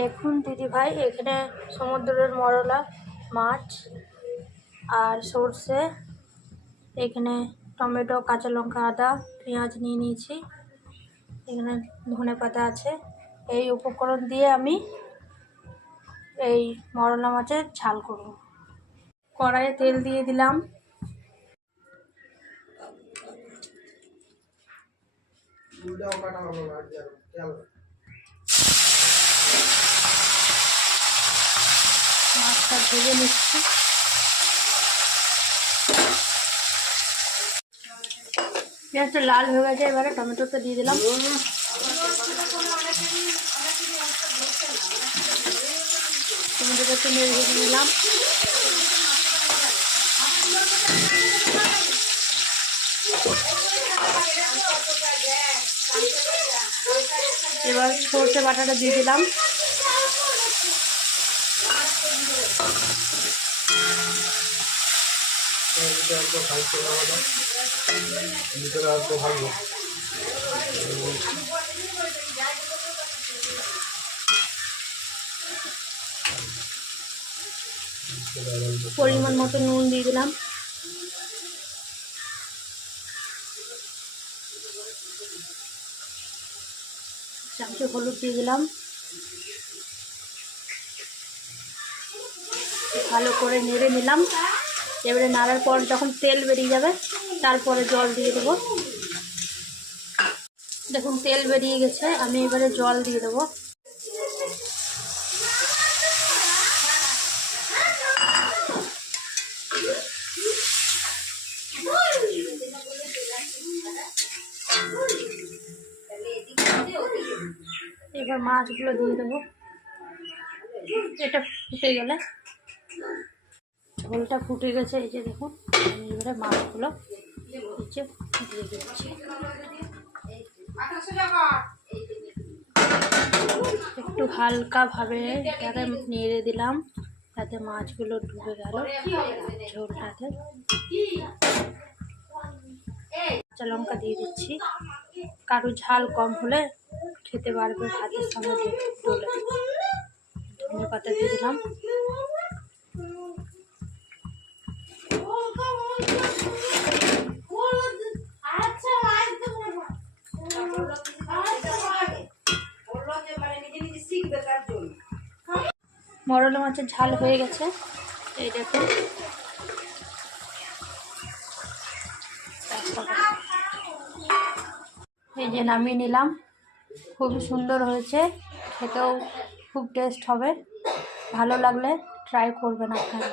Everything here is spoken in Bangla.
দেখুন দিদি ভাই, এখানে সমুদ্রের মরলা মাছ আর সর্ষে, এখানে টমেটো, কাঁচা লঙ্কা, আদা, পেঁয়াজ নিয়ে নিয়েছি। এখানে ধনে পাতা আছে। এই উপকরণ দিয়ে আমি এই মরলা মাছের ঝাল করব। কড়াইয়ে তেল দিয়ে দিলাম। মাছটা ভেজে নিচ্ছি। পেঁয়াজটা লাল হয়ে গেছে, এবারে টমেটোটা দিয়ে দিলাম। টমেটোটা একটু নেড়ে ভেজে নিলাম। এবার সর্ষে বাটাটা দিয়ে দিলাম। পরিমাণ মতো নুন দিয়ে দিলাম। চামচে হলুদ দিয়ে দিলাম। ভালো করে নেড়ে নিলাম। এবারে নাড়ার পর যখন তেল বেরিয়ে যাবে তারপরে জল দিয়ে দেবো। দেখুন তেল বেরিয়ে গেছে, আমি এবারে জল দিয়ে দেবো। এবার মাছগুলো দিয়ে দেবো। এটা ফুটে গেলে, ঝোলটা ফুটে গেছে, এই যে দেখুন, আমি এবারে মাছগুলো নিচে দিয়ে দিচ্ছি। একটু হালকাভাবে এটাকে নেড়ে দিলাম যাতে মাছগুলো ডুবে গেল ঝোলটাতে। কাঁচা লঙ্কা দিয়ে দিচ্ছি। কারো ঝাল কম হলে খেতে পারবে ভাতের সঙ্গে ডলে। ধনে পাতা দিয়ে দিলাম। মরলা মাছের ঝাল হয়ে গেছে, এই দেখুন। এই যে নামিয়ে নিলাম। খুবই সুন্দর হয়েছে, খেতেও খুব টেস্ট হবে। ভালো লাগলে ট্রাই করবেন আপনারা।